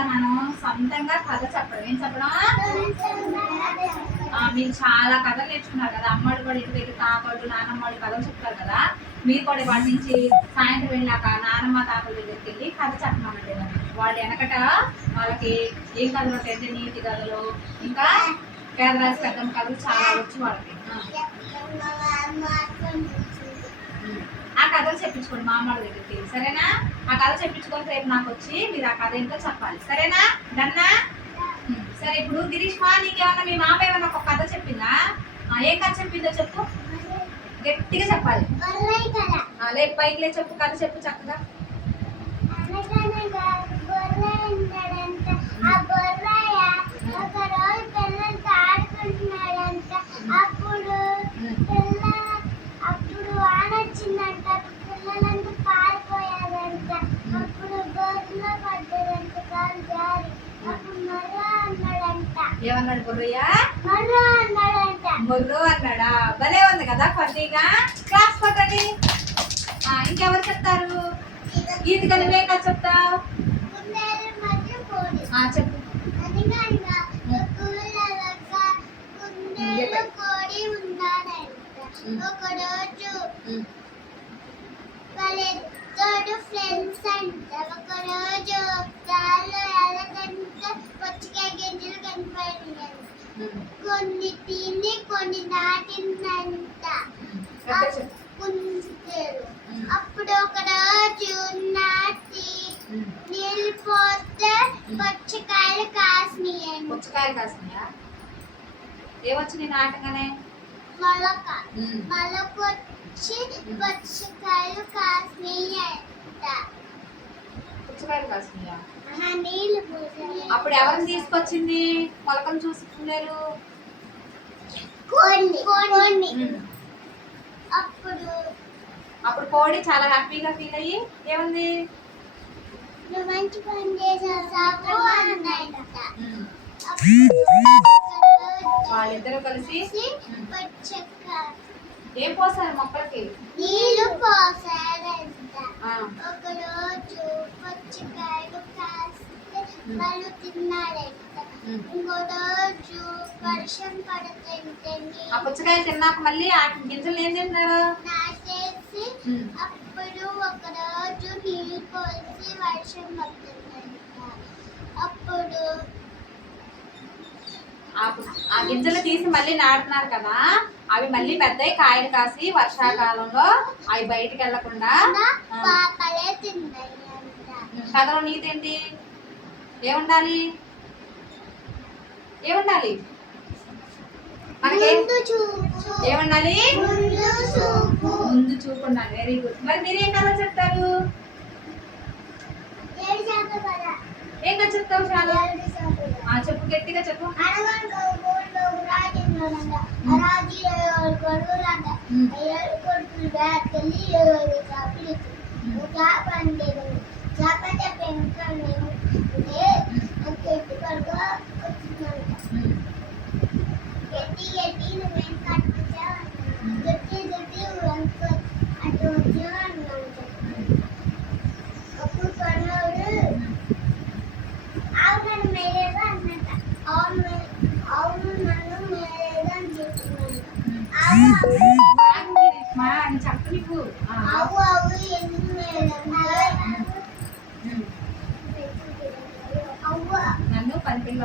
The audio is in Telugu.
ఇవాళ మనం సొంతంగా కథ చెప్పడం. ఏం చెప్పడం? మీరు చాలా కథలు నేర్చుకున్నారు కదా. అమ్మడు కూడా ఇంటి దగ్గర తాతోళ్ళు నానమ్మడు కథలు చెప్తారు కదా. మీరు కూడా వాటి నుంచి సాయంత్రం వెళ్ళాక నానమ్మ తాతల దగ్గరికి వెళ్ళి కథ చెప్పమనండి. వాళ్ళు వెనకట వాళ్ళకి ఏం కథలు ఉంటాయంటే నీతి కథలు, ఇంకా పేదరాశి పెద్దమ్మ కథలు చాలా వచ్చి వాళ్ళకి ఆ కథలు చెప్పించుకోండి మా అమ్మడి దగ్గరికి. సరేనా? ఆ కథ చెప్పించుకొని రేపు నాకు వచ్చి మీరు ఆ కథ ఏంటో చెప్పాలి. సరేనా? డన్నా? సరే, ఇప్పుడు గిరీష్మా నీకేమన్నా మీ మామ ఏమన్నా ఒక కథ చెప్పిందా? ఏం కథ చెప్పిందో చెప్పు, గట్టిగా చెప్పాలి. లేదు పైకి లే చెప్పు, కథ చెప్పు చక్కగా. ఏమన్నాడు బొర్రయ్య? మొర్రు అన్నాడా? భలే ఉంది కదా ఫన్నీగా. క్లాస్ కొట్టండి. ఇంకెవరు చెప్తారు? గీత కలిపి ఏం కథ చెప్తావు? చెప్పు. ఒకరోజు ఫ్రెండ్స్ అంట. ఒకరోజు పచ్చికాయ గింజలు కనపడినాయి. కొన్ని తిని కొన్ని నాటిందంట. అప్పుడు ఒకరోజు నాటి నీళ్ళు పోస్తే పచ్చికాయలు కాసినాయి. పుచ్చకాయలు కాసినాయా? ఏమొచ్చినాయి నాటగానే? మొలకొచ్చి పచ్చికాయలు కాసినాయి. పుచ్చకాయలు కాసినాయా? నీళ్ళు అప్పుడు ఎవరిని తీసుకొచ్చింది మొలకలు చూసుకున్నారు? అప్పుడు కోడి చాలా హ్యాపీగా ఫీల్ అయ్యి ఏముంది? మంచి పని చేసావు. వాళ్ళిద్దరూ కలిసి ఏం పోసారు మొక్కలకి? నీళ్ళు పోసారంట. ఒకరోజు పచ్చికాయలు కాస్తే వాళ్ళు తిన్నారంట. ఇంకో రోజు వర్షం పడుతుంటే ఆ పుచ్చకాయలు తిన్నాక మళ్ళీ ఆ గింజలు ఏం తిన్నారు? నాటేసి అప్పుడు ఒక రోజు నీళ్ళు పోసి వర్షం పడుతుందంట. అప్పుడు ఆ గింజలు తీసి మళ్ళీ నాటుతున్నారు కదా, అవి మళ్ళీ పెద్దవి కాయలు కాసి వర్షాకాలంలో అవి బయటికి వెళ్లకుండా కథలో నీతి ఏంటి? ఏముండాలి? ఏముండాలి మనకి? ఏముండాలి? ముందు చూపు ఉండాలి. Very good. మరి మీరేం కథ చెప్తారు? ఏం కథ చెప్తావు? చాలా చెప్పు, గట్టిగా చెప్పు. చెప్పు నీకు నన్ను పనిపిల్ల